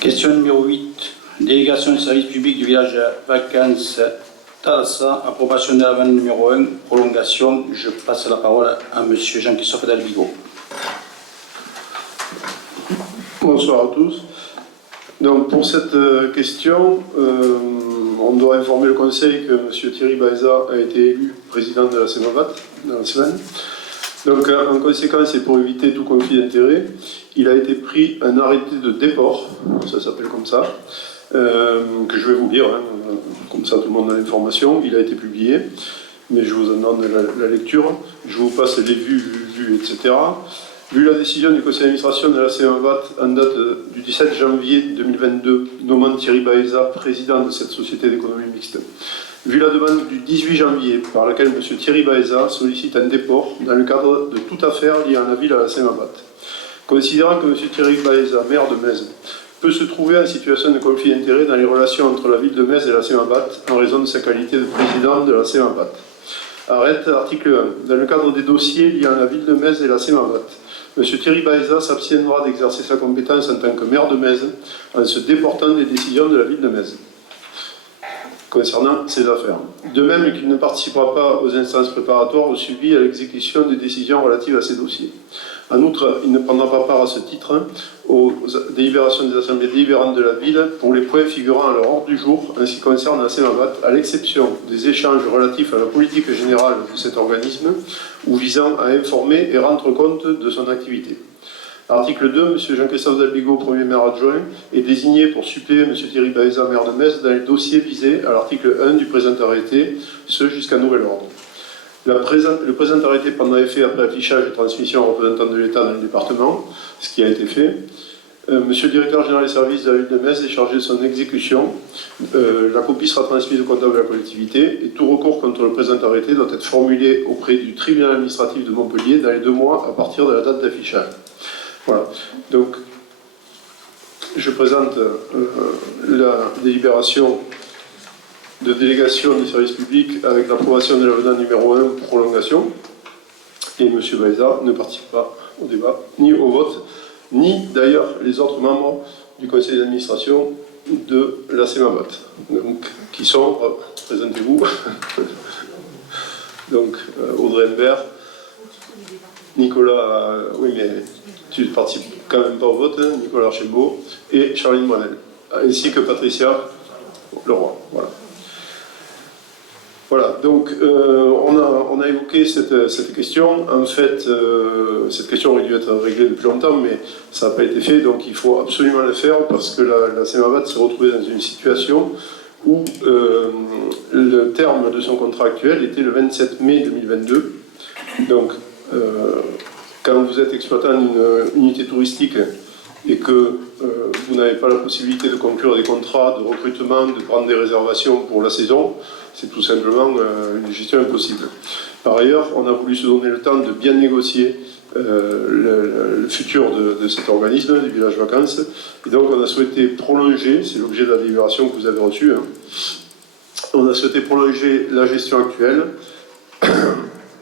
Question numéro 8. Délégation des services publics du village Vacances Thalassa, approbation de l'avenant numéro 1, prolongation. Je passe la parole à M. Jean-Christophe Dalbigo. Bonsoir à tous. Donc pour cette question, on doit informer le Conseil que M. Thierry Baeza a été élu président de la CEMAVAT dans la semaine. Donc en conséquence, et pour éviter tout conflit d'intérêts, il a été pris un arrêté de déport, ça s'appelle comme ça, que je vais vous lire, hein, comme ça tout le monde a l'information. Il a été publié, mais je vous en donne la lecture. Je vous passe les vues, etc. Vu la décision du conseil d'administration de la CEMAVAT en date du 17 janvier 2022, nommant Thierry Baeza président de cette société d'économie mixte. Vu la demande du 18 janvier par laquelle M. Thierry Baeza sollicite un déport dans le cadre de toute affaire liée en avis à la CEMAVAT. Considérant que M. Thierry Baeza, maire de Metz, peut se trouver en situation de conflit d'intérêts dans les relations entre la ville de Metz et la CEMAVAT en raison de sa qualité de président de la CEMAVAT. Arrête article 1. Dans le cadre des dossiers liés à la ville de Metz et la CEMAVAT, M. Thierry Baeza s'abstiendra d'exercer sa compétence en tant que maire de Metz en se déportant des décisions de la ville de Metz concernant ces affaires. De même qu'il ne participera pas aux instances préparatoires ou suivi à l'exécution des décisions relatives à ces dossiers. En outre, il ne prendra pas part à ce titre aux délibérations des assemblées délibérantes de la ville pour les points figurant à leur ordre du jour en ce qui concerne la CEMAVAT, à l'exception des échanges relatifs à la politique générale de cet organisme ou visant à informer et rendre compte de son activité. Article 2, M. Jean-Christophe Dalbigo, premier maire adjoint, est désigné pour suppléer M. Thierry Baeza, maire de Metz, dans les dossiers visés à l'article 1 du présent arrêté, ce jusqu'à nouvel ordre. Le présent arrêté prendra effet après affichage et transmission aux représentants de l'État dans le département, ce qui a été fait. Monsieur le directeur général des services de la ville de Metz est chargé de son exécution. La copie sera transmise au comptable de la collectivité et tout recours contre le présent arrêté doit être formulé auprès du tribunal administratif de Montpellier dans les 2 mois à partir de la date d'affichage. Voilà. Donc, je présente la délibération de délégation des services publics avec l'approbation de l'avenant numéro 1 prolongation. Et M. Baeza ne participe pas au débat, ni au vote, ni d'ailleurs les autres membres du conseil d'administration de la CEMAVAT. Donc, qui sont, présentez-vous, donc Audrey Imbert, Nicolas, oui mais tu ne participes quand même pas au vote, hein, Nicolas Archambault et Charline Moinel, ainsi que Patricia Leroy. Voilà. Voilà, donc on a évoqué cette question. En fait, cette question aurait dû être réglée depuis longtemps, mais ça n'a pas été fait, donc il faut absolument le faire parce que la CEMAVAT s'est retrouvée dans une situation où le terme de son contrat actuel était le 27 mai 2022. Donc, quand vous êtes exploitant d'une unité touristique et que vous n'avez pas la possibilité de conclure des contrats de recrutement, de prendre des réservations pour la saison, c'est tout simplement une gestion impossible. Par ailleurs, on a voulu se donner le temps de bien négocier le futur de cet organisme, du village vacances, et donc on a souhaité prolonger, c'est l'objet de la délibération que vous avez reçue, hein, on a souhaité prolonger la gestion actuelle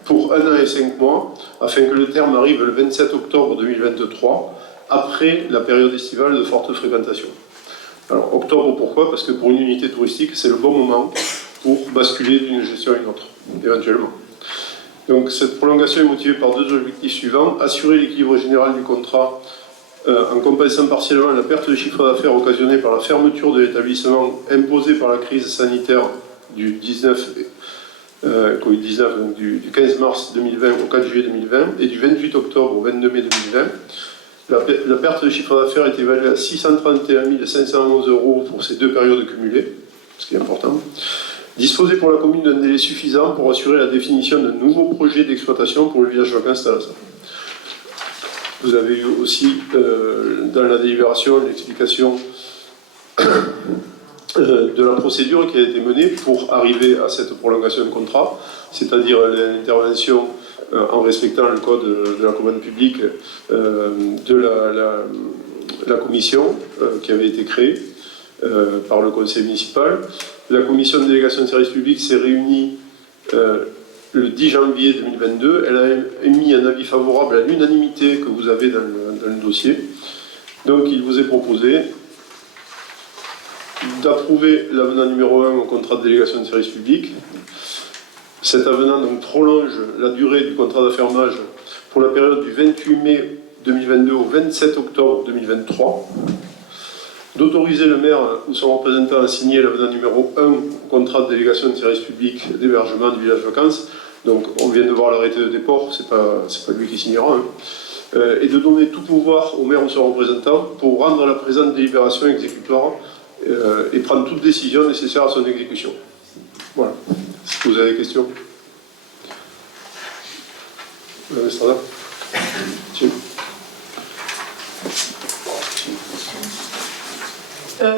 pour 1 an et 5 mois, afin que le terme arrive le 27 octobre 2023, après la période estivale de forte fréquentation. Alors, octobre, pourquoi? Parce que pour une unité touristique, c'est le bon moment pour basculer d'une gestion à une autre, éventuellement. Donc, cette prolongation est motivée par 2 objectifs suivants. Assurer l'équilibre général du contrat en compensant partiellement la perte de chiffre d'affaires occasionnée par la fermeture de l'établissement imposée par la crise sanitaire du Covid-19, donc du 15 mars 2020 au 4 juillet 2020 et du 28 octobre au 22 mai 2020. La perte de chiffre d'affaires est évaluée à 631 511 € pour ces 2 périodes cumulées, ce qui est important. Disposer pour la commune d'un délai suffisant pour assurer la définition d'un nouveau projet d'exploitation pour le village vacances Thalassa. Vous avez eu aussi dans la délibération l'explication de la procédure qui a été menée pour arriver à cette prolongation de contrat, c'est-à-dire l'intervention en respectant le code de la commande publique de la commission qui avait été créée par le conseil municipal. La commission de délégation de services publics s'est réunie le 10 janvier 2022. Elle a émis un avis favorable à l'unanimité que vous avez dans le dossier. Donc il vous est proposé d'approuver l'avenant numéro 1 au contrat de délégation de service public. Cet avenant donc prolonge la durée du contrat d'affermage pour la période du 28 mai 2022 au 27 octobre 2023. D'autoriser le maire ou son représentant à signer l'avenant numéro 1 au contrat de délégation de service public d'hébergement du village vacances. Donc on vient de voir l'arrêté de déport, c'est pas lui qui signera. Et de donner tout pouvoir au maire ou son représentant pour rendre la présente délibération exécutoire et prendre toute décision nécessaire à son exécution. Voilà. Est-ce que vous avez des questions? Madame Estrada?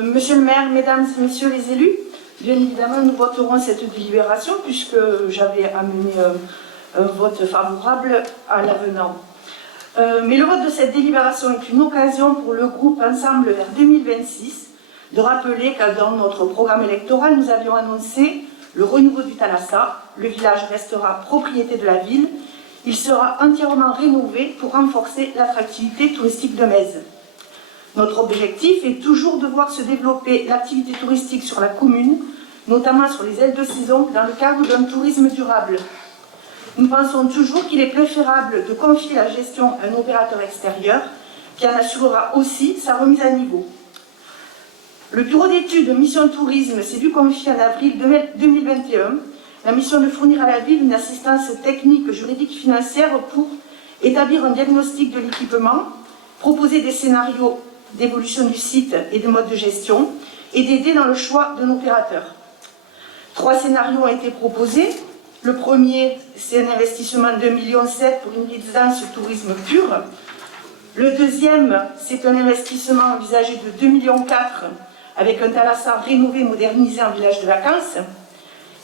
Monsieur le maire, mesdames et messieurs les élus, bien évidemment nous voterons cette délibération puisque j'avais amené un vote favorable à l'avenant. Mais le vote de cette délibération est une occasion pour le groupe Ensemble vers 2026 de rappeler que dans notre programme électoral, nous avions annoncé le renouveau du Thalassa. Le village restera propriété de la ville. Il sera entièrement rénové pour renforcer l'attractivité touristique de Mèze. Notre objectif est toujours de voir se développer l'activité touristique sur la commune, notamment sur les ailes de saison, dans le cadre d'un tourisme durable. Nous pensons toujours qu'il est préférable de confier la gestion à un opérateur extérieur qui en assurera aussi sa remise à niveau. Le bureau d'études Mission Tourisme s'est vu confier en avril 2021 la mission de fournir à la ville une assistance technique, juridique, financière pour établir un diagnostic de l'équipement, proposer des scénarios d'évolution du site et de mode de gestion et d'aider dans le choix d'un opérateur. 3 scénarios ont été proposés. Le premier, c'est un investissement de 2,7 millions pour une résidence tourisme pur. Le deuxième, c'est un investissement envisagé de 2,4 millions avec un Thalassa rénové, modernisé en village de vacances.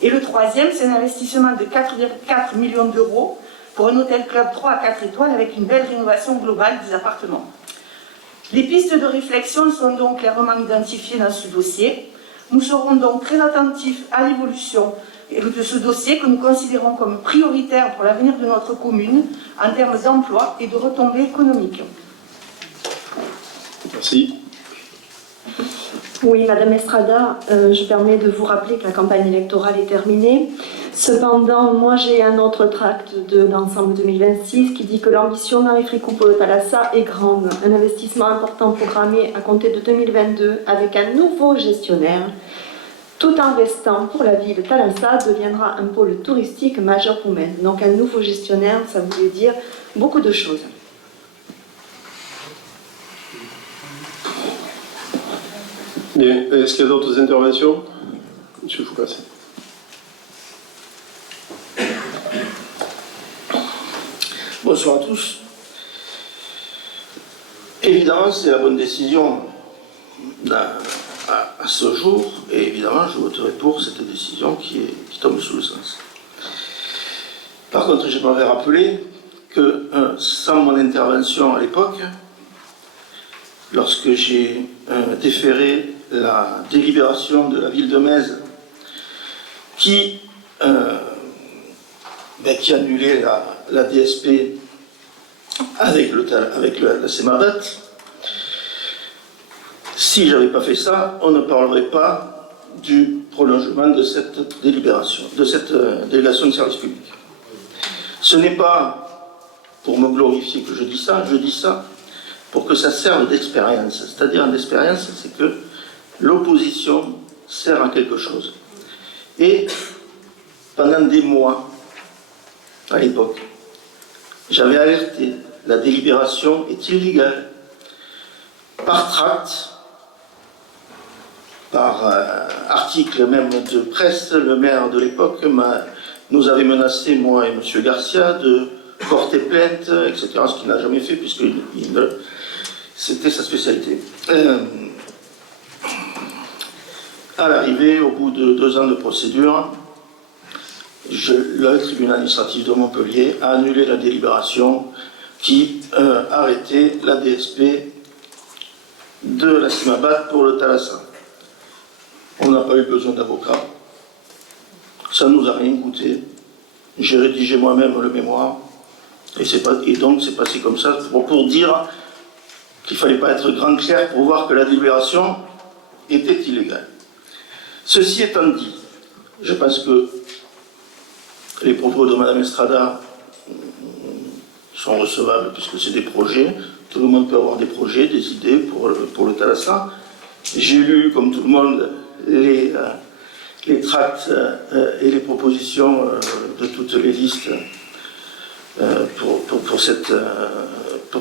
Et le troisième, c'est un investissement de 4,4 millions d'euros pour un hôtel club 3 à 4 étoiles avec une belle rénovation globale des appartements. Les pistes de réflexion sont donc clairement identifiées dans ce dossier. Nous serons donc très attentifs à l'évolution de ce dossier que nous considérons comme prioritaire pour l'avenir de notre commune en termes d'emploi et de retombées économiques. Merci. Oui, Madame Estrada, je permets de vous rappeler que la campagne électorale est terminée. Cependant, moi j'ai un autre tract de l'ensemble 2026 qui dit que l'ambition dans les fricots pour le Thalassa est grande. Un investissement important programmé à compter de 2022 avec un nouveau gestionnaire. Tout en restant pour la ville de Thalassa deviendra un pôle touristique majeur pour Mèze. Donc un nouveau gestionnaire, ça voulait dire beaucoup de choses. Bien, est-ce qu'il y a d'autres interventions? Monsieur Foucasse. Bonsoir à tous. Évidemment, c'est la bonne décision à ce jour, et évidemment, je voterai pour cette décision qui tombe sous le sens. Par contre, j'aimerais rappeler que sans mon intervention à l'époque, lorsque j'ai déféré la délibération de la ville de Mèze qui annulait la DSP avec la CEMABAT, si je n'avais pas fait ça, on ne parlerait pas du prolongement de cette délibération, de cette délégation de service public. Ce n'est pas pour me glorifier que je dis ça pour que ça serve d'expérience. C'est-à-dire, d'expérience, c'est que l'opposition sert à quelque chose. Et pendant des mois, à l'époque, j'avais alerté, la délibération est illégale. Par tract, par article même de presse, le maire de l'époque nous avait menacé, moi et M. Garcia, de porter plainte, etc., ce qu'il n'a jamais fait, puisque c'était sa spécialité. À l'arrivée, au bout de 2 ans de procédure, le tribunal administratif de Montpellier a annulé la délibération qui arrêtait la DSP de la CIMABAT pour le Thalassa. On n'a pas eu besoin d'avocat. Ça ne nous a rien coûté. J'ai rédigé moi-même le mémoire. Et donc c'est passé comme ça pour dire qu'il ne fallait pas être grand clair pour voir que la délibération était illégal. Ceci étant dit, je pense que les propos de Mme Estrada sont recevables puisque c'est des projets. Tout le monde peut avoir des projets, des idées pour le Thalassa. J'ai lu, comme tout le monde, les tracts et les propositions de toutes les listes pour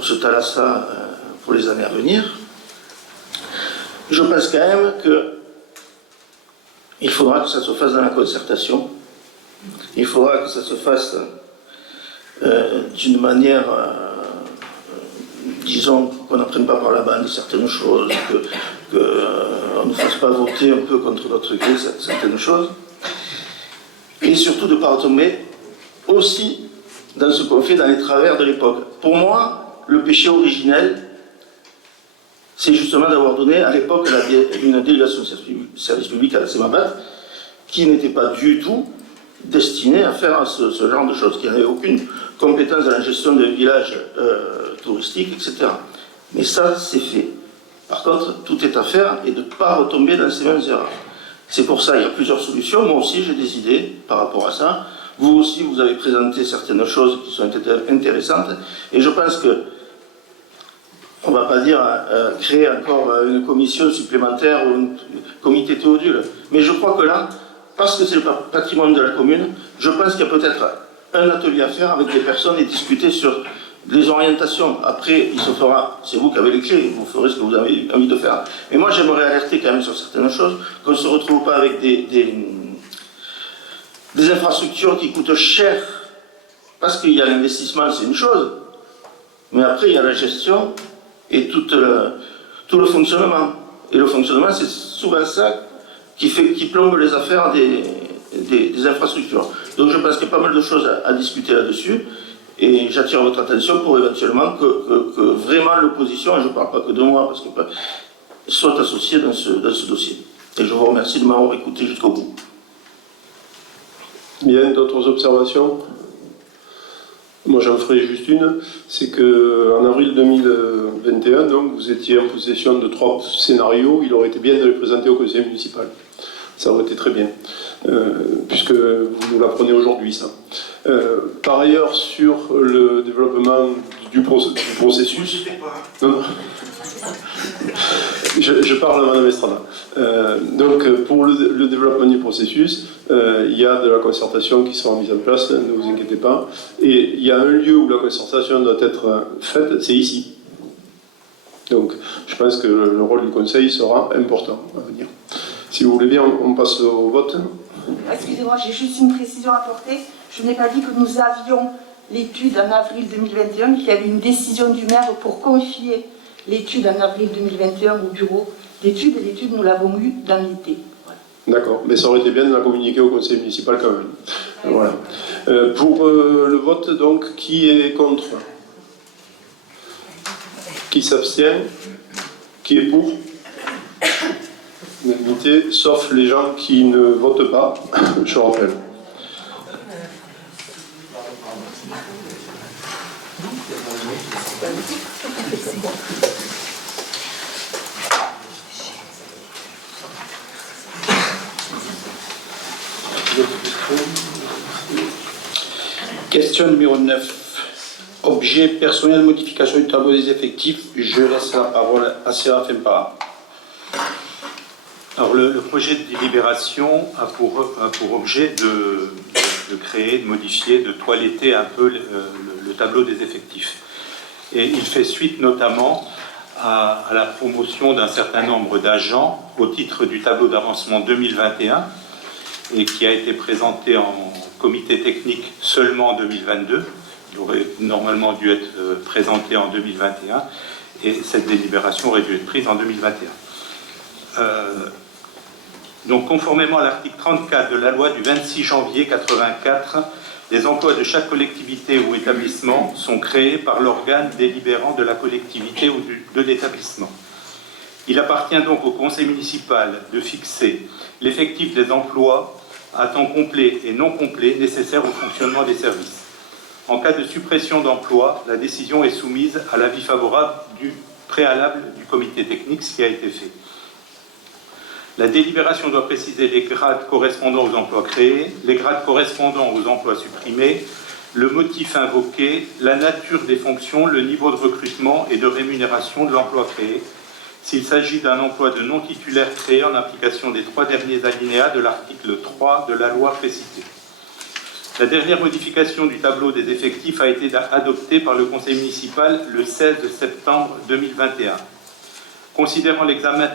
ce Thalassa pour les années à venir. Je pense quand même qu'il faudra que ça se fasse dans la concertation. Il faudra que ça se fasse d'une manière, disons, qu'on n'apprenne pas par la bande certaines choses, qu'on ne fasse pas voter un peu contre notre gré certaines choses, et surtout de ne pas retomber aussi dans ce qu'on fait dans les travers de l'époque. Pour moi, le péché originel, c'est justement d'avoir donné à l'époque une délégation de service public à la Sémabat qui n'était pas du tout destinée à faire ce genre de choses, qui n'avait aucune compétence dans la gestion de villages touristiques, etc. Mais ça, c'est fait. Par contre, tout est à faire et de ne pas retomber dans ces mêmes erreurs. C'est pour ça qu'il y a plusieurs solutions. Moi aussi, j'ai des idées par rapport à ça. Vous aussi, vous avez présenté certaines choses qui sont intéressantes. Et je pense que on ne va pas dire créer encore une commission supplémentaire ou un comité Théodule. Mais je crois que là, parce que c'est le patrimoine de la commune, je pense qu'il y a peut-être un atelier à faire avec des personnes et discuter sur les orientations. Après, il se fera, c'est vous qui avez les clés, vous ferez ce que vous avez envie de faire. Mais moi, j'aimerais alerter quand même sur certaines choses, qu'on ne se retrouve pas avec des infrastructures qui coûtent cher, parce qu'il y a l'investissement, c'est une chose, mais après, il y a la gestion et tout le fonctionnement. Et le fonctionnement, c'est souvent ça qui plombe les affaires des infrastructures. Donc je pense qu'il y a pas mal de choses à discuter là-dessus, et j'attire votre attention pour éventuellement que vraiment l'opposition, et je ne parle pas que de moi, parce que soit associée dans ce dossier. Et je vous remercie de m'avoir écouté jusqu'au bout. Bien, d'autres observations? Moi, j'en ferai juste une, c'est qu'en avril 2021, donc, vous étiez en possession de 3 scénarios, il aurait été bien de les présenter au conseil municipal. Ça aurait été très bien, puisque vous nous l'apprenez aujourd'hui, ça. Par ailleurs, sur le développement du processus... Non, non. Je parle à Mme Estrada. Donc, pour le développement du processus, il y a de la concertation qui sera mise en place, ne vous inquiétez pas. Et il y a un lieu où la concertation doit être faite, c'est ici. Donc, je pense que le rôle du Conseil sera important à venir. Si vous voulez bien, on passe au vote. Excusez-moi, j'ai juste une précision à apporter. Je n'ai pas dit que nous avions l'étude en avril 2021, qu'il y avait une décision du maire pour confier l'étude en avril 2021 au bureau d'études, et l'étude, nous l'avons eue dans l'été. Voilà. D'accord, mais ça aurait été bien de la communiquer au conseil municipal quand même. Voilà. Pour le vote, donc, qui est contre? Qui s'abstient? Qui est pour? Unanimité, sauf les gens qui ne votent pas, je rappelle. Question numéro 9. Objet personnel, modification du tableau des effectifs. Je laisse la parole à Séraphin Parra. Alors le projet de délibération a pour objet de créer, de modifier, de toiletter un peu le tableau des effectifs. Et il fait suite notamment à la promotion d'un certain nombre d'agents au titre du tableau d'avancement 2021 et qui a été présenté en comité technique seulement en 2022. Il aurait normalement dû être présenté en 2021 et cette délibération aurait dû être prise en 2021. Donc, conformément à l'article 34 de la loi du 26 janvier 1984, les emplois de chaque collectivité ou établissement sont créés par l'organe délibérant de la collectivité ou de l'établissement. Il appartient donc au conseil municipal de fixer l'effectif des emplois à temps complet et non complet nécessaires au fonctionnement des services. En cas de suppression d'emploi, la décision est soumise à l'avis favorable du préalable du comité technique, ce qui a été fait. La délibération doit préciser les grades correspondant aux emplois créés, les grades correspondant aux emplois supprimés, le motif invoqué, la nature des fonctions, le niveau de recrutement et de rémunération de l'emploi créé, s'il s'agit d'un emploi de non-titulaire créé en application des 3 derniers alinéas de l'article 3 de la loi précitée. La dernière modification du tableau des effectifs a été adoptée par le Conseil municipal le 16 septembre 2021. Considérant l'examen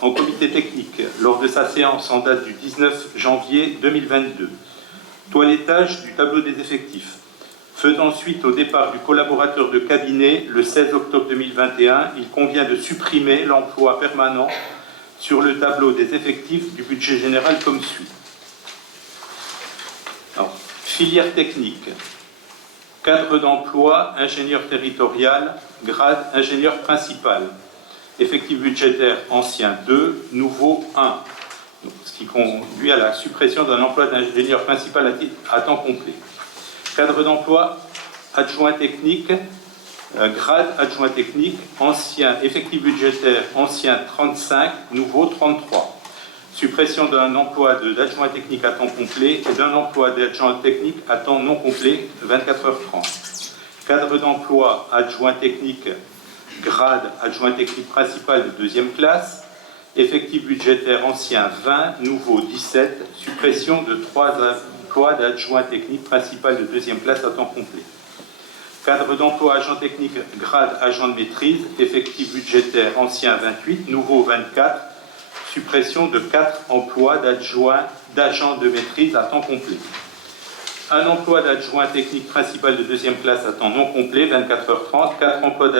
en comité technique lors de sa séance en date du 19 janvier 2022, toilettage du tableau des effectifs. Faisant suite au départ du collaborateur de cabinet le 16 octobre 2021, il convient de supprimer l'emploi permanent sur le tableau des effectifs du budget général comme suit. Alors, filière technique, cadre d'emploi, ingénieur territorial, grade ingénieur principal, effectif budgétaire ancien 2, nouveau 1, ce qui conduit à la suppression d'un emploi d'ingénieur principal à temps complet. Cadre d'emploi, adjoint technique, grade adjoint technique, ancien effectif budgétaire, ancien 35, nouveau 33. Suppression d'un emploi d'adjoint technique à temps complet et d'un emploi d'adjoint technique à temps non complet, 24h30. Cadre d'emploi, adjoint technique, grade adjoint technique principal de 2e classe, effectif budgétaire ancien 20, nouveau 17, suppression de 3 emplois d'adjoint technique principal de 2e classe à temps complet. Cadre d'emploi agent technique, grade agent de maîtrise, effectif budgétaire ancien 28, nouveau 24, suppression de 4 emplois d'agent de maîtrise à temps complet. Un emploi d'adjoint technique principal de 2e classe à temps non complet, 24h30, 4 emplois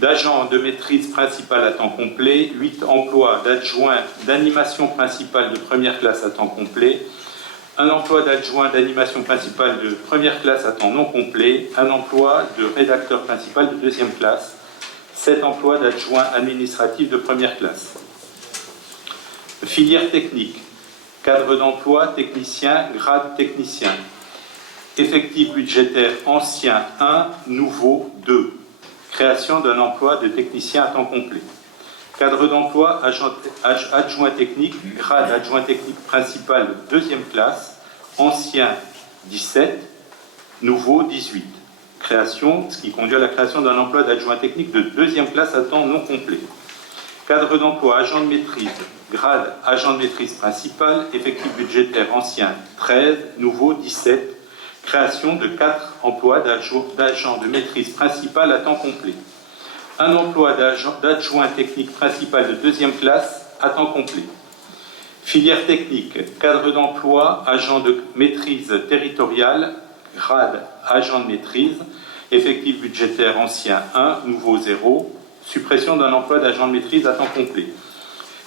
d'agent de maîtrise principale à temps complet, 8 emplois d'adjoint d'animation principale de 1re classe à temps complet, un emploi d'adjoint d'animation principale de 1re classe à temps non complet, un emploi de rédacteur principal de 2e classe, 7 emplois d'adjoint administratif de 1re classe. Filière technique, cadre d'emploi, technicien, grade technicien, effectif budgétaire ancien 1, nouveau 2, création d'un emploi de technicien à temps complet. Cadre d'emploi, adjoint technique, grade adjoint technique principal de 2e classe, ancien 17, nouveau 18. Création, ce qui conduit à la création d'un emploi d'adjoint technique de 2e classe à temps non complet. Cadre d'emploi, agent de maîtrise, grade agent de maîtrise principal, effectif budgétaire ancien 13, nouveau 17. Création de 4 emplois d'agent de maîtrise principal à temps complet. Un emploi d'adjoint technique principal de 2e classe à temps complet. Filière technique, cadre d'emploi, agent de maîtrise territoriale, grade agent de maîtrise, effectif budgétaire ancien 1, nouveau 0, suppression d'un emploi d'agent de maîtrise à temps complet.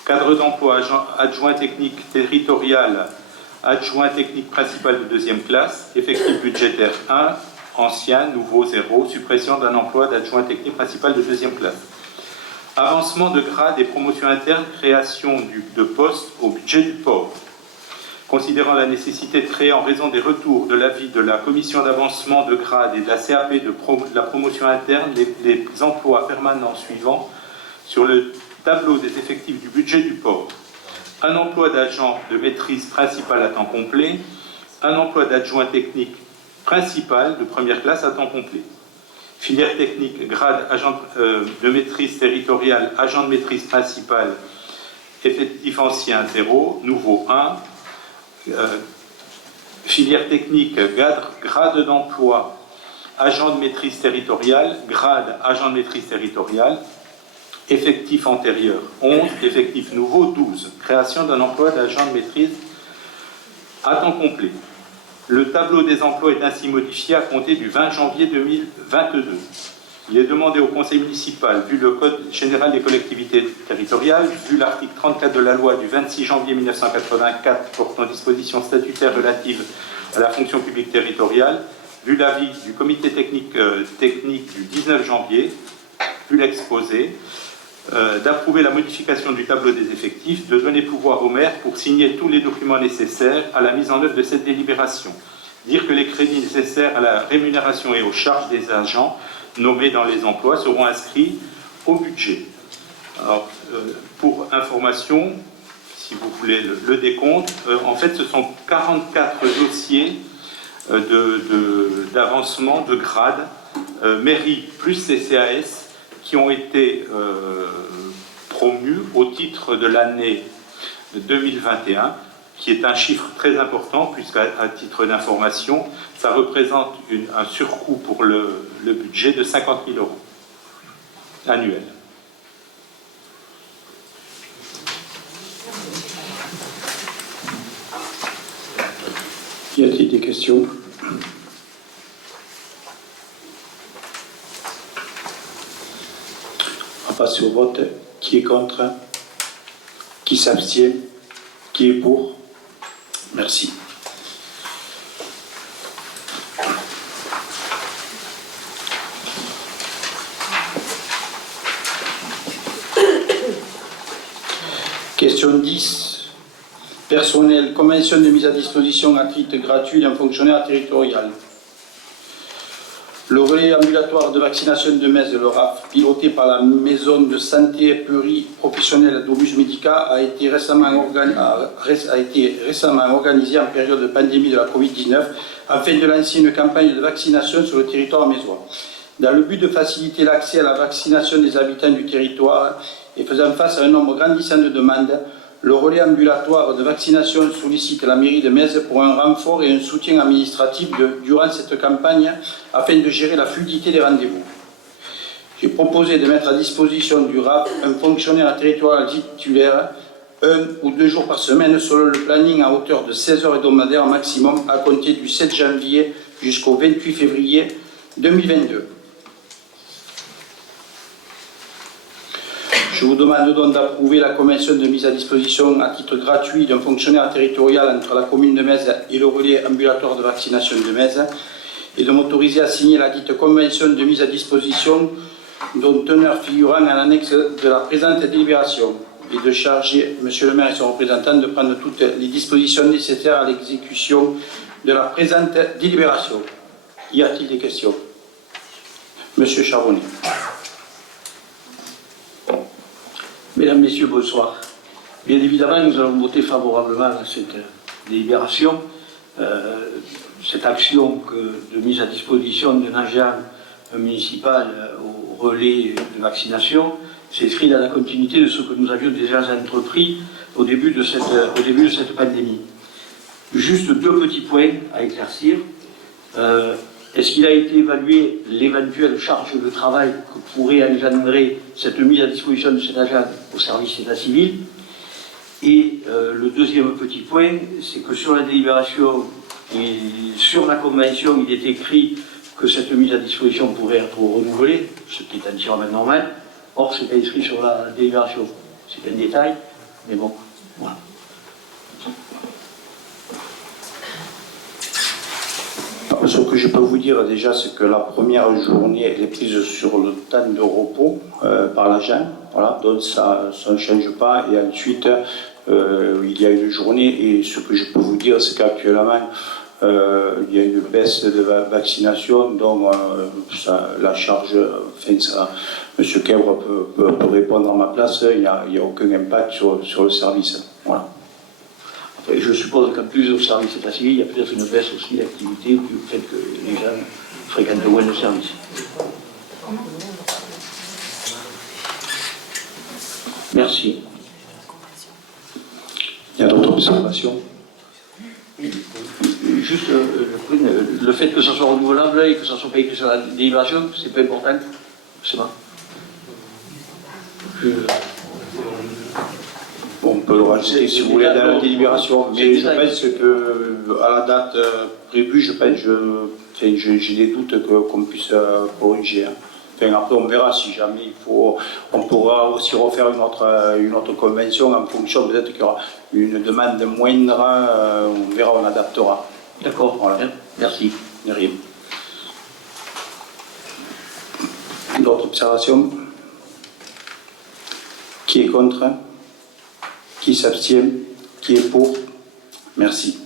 Cadre d'emploi, adjoint technique territorial, adjoint technique principal de 2e classe, effectif budgétaire 1, ancien, nouveau 0, suppression d'un emploi d'adjoint technique principal de 2e classe. Avancement de grade et promotion interne, création de poste au budget du port. Considérant la nécessité de créer en raison des retours de l'avis de la commission d'avancement de grade et de la CAP de la promotion interne, les emplois permanents suivants sur le tableau des effectifs du budget du port. Un emploi d'agent de maîtrise principal à temps complet, un emploi d'adjoint technique principal de 1re classe à temps complet. Filière technique, grade agent de maîtrise territoriale, agent de maîtrise principal, effectif ancien 0, nouveau 1. Filière technique, grade d'emploi, agent de maîtrise territoriale, grade agent de maîtrise territoriale, effectif antérieur 11, effectif nouveau 12, création d'un emploi d'agent de maîtrise à temps complet. Le tableau des emplois est ainsi modifié à compter du 20 janvier 2022. Il est demandé au Conseil municipal, vu le Code général des collectivités territoriales, vu l'article 34 de la loi du 26 janvier 1984 portant dispositions statutaires relatives à la fonction publique territoriale, vu l'avis du comité technique du 19 janvier, vu l'exposé, d'approuver la modification du tableau des effectifs, de donner pouvoir au maire pour signer tous les documents nécessaires à la mise en œuvre de cette délibération. Dire que les crédits nécessaires à la rémunération et aux charges des agents nommés dans les emplois seront inscrits au budget. Alors, pour information, si vous voulez le décompte. En fait, ce sont 44 dossiers d'avancement de grade mairie plus CCAS qui ont été promus au titre de l'année 2021, qui est un chiffre très important, puisqu'à titre d'information, ça représente un surcoût pour le budget de 50 000 € annuel. Y a-t-il des questions? On va passer au vote. Qui est contre? Qui s'abstient? Qui est pour? Merci. Question 10. Personnel, convention de mise à disposition à titre gratuit d'un fonctionnaire territorial. Le relais ambulatoire de vaccination de Metz, le RAF, piloté par la maison de santé pluriprofessionnelle d'Aubus Medica, a été récemment organisé en période de pandémie de la Covid-19 afin de lancer une campagne de vaccination sur le territoire mésois. Dans le but de faciliter l'accès à la vaccination des habitants du territoire et faisant face à un nombre grandissant de demandes, le relais ambulatoire de vaccination sollicite la mairie de Metz pour un renfort et un soutien administratif durant cette campagne afin de gérer la fluidité des rendez-vous. J'ai proposé de mettre à disposition du RAF un fonctionnaire territorial titulaire 1 ou 2 jours par semaine selon le planning à hauteur de 16 heures hebdomadaires maximum à compter du 7 janvier jusqu'au 28 février 2022. Je vous demande donc d'approuver la convention de mise à disposition à titre gratuit d'un fonctionnaire territorial entre la commune de Metz et le relais ambulatoire de vaccination de Metz et de m'autoriser à signer la dite convention de mise à disposition dont teneur figurant à l'annexe de la présente délibération et de charger M. le maire et son représentant de prendre toutes les dispositions nécessaires à l'exécution de la présente délibération. Y a-t-il des questions? Monsieur Charbonnet. Mesdames, Messieurs, bonsoir. Bien évidemment, nous allons voter favorablement à cette délibération. Cette action de mise à disposition d'un agent municipal au relais de vaccination s'inscrit dans la continuité de ce que nous avions déjà entrepris au début de cette pandémie. Juste 2 petits points à éclaircir. Est-ce qu'il a été évalué l'éventuelle charge de travail que pourrait engendrer cette mise à disposition de cet agent au service état civil? Et le deuxième petit point, c'est que sur la délibération et sur la convention, il est écrit que cette mise à disposition pourrait être renouvelée, ce qui est entièrement normal. Or, c'est pas inscrit sur la délibération. C'est un détail, mais bon, voilà. Ce que je peux vous dire déjà, c'est que la première journée, elle est prise sur le temps de repos par l'agent, voilà, donc ça ne change pas. Et ensuite, il y a une journée, et ce que je peux vous dire, c'est qu'actuellement, il y a une baisse de vaccination, donc la charge, enfin, ça, M. Kèvre peut répondre à ma place, il n'y a aucun impact sur le service. Voilà. Je suppose qu'en plus au service état civil, il y a peut-être une baisse aussi d'activité du fait que les gens fréquentent moins le service. Merci. Il y a d'autres observations? Juste le fait que ça soit renouvelable et que ça soit pas écrit sur la délibération, c'est pas important. C'est bon. On peut le rajouter si vous voulez dans la délibération, mais je pense qu'à la date prévue, j'ai des doutes qu'on puisse corriger. Enfin, après, on verra si jamais il faut. On pourra aussi refaire une autre convention en fonction, peut-être qu'il y aura une demande moindre, on verra, on adaptera. D'accord, voilà. Merci. De rien. D'autres observations? Qui est contre? Qui s'abstient? Qui est pour? Merci.